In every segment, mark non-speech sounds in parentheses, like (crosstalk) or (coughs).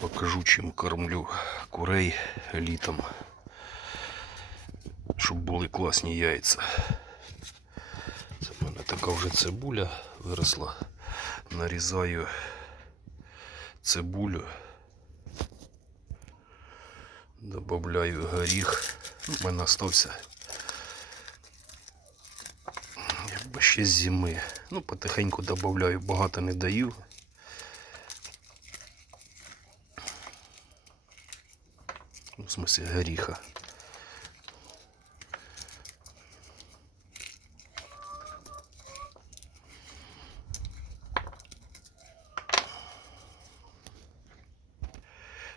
покажу, чим кормлю курей літом. Щоб були класні яйця. Це в мене така вже цибуля виросла. Нарізаю цибулю. Добавляю горіх. У мене остався якби ще з зими. Ну, потихеньку додаю, багато не даю. В смысле горіха.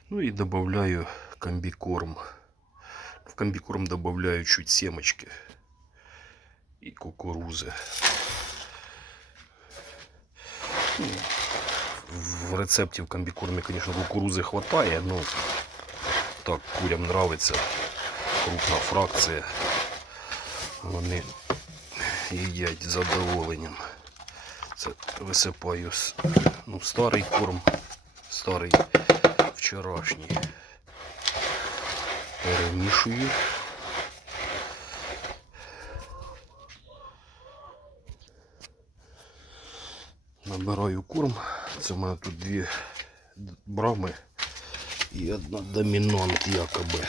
Ну и добавляю комбикорм. В комбикорм добавляю чуть семечки и кукурузы. Ну, В рецепте в комбикорме, конечно, кукурузы хватает, но так курям нравится. Крупна фракція. Вони їдять задоволенням. Це висипаю ну, старий корм, старий вчорашній. Перемішую. Набираю корм. Це в мене тут дві брами і одна домінант якоби.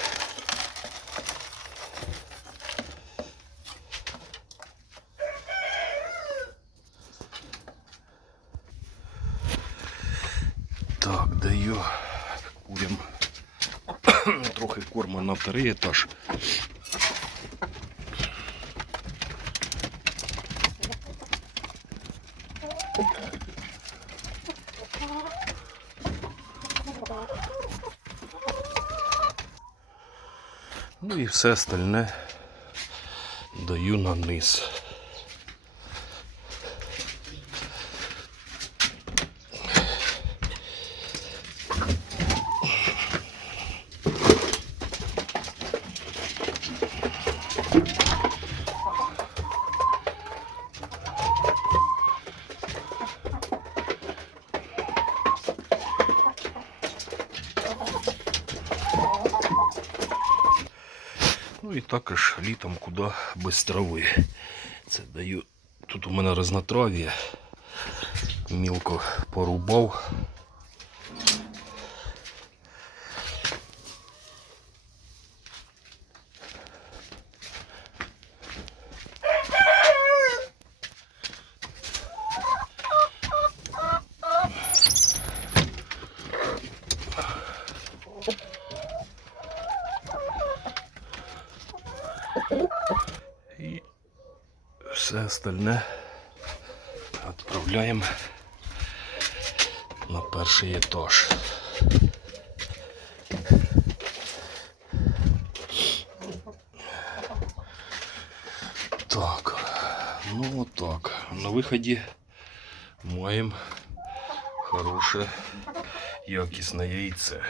Так, даю курям (coughs) трохи корму на второй етаж. Ну і все остальне даю на низ. Ну і також літом куди без трави. Це даю. Тут у мене разнотрав'я. Мілко порубав. все остальне відправляємо на перший етаж. Так, ну отак. На виході маємо хороше якісне яйце.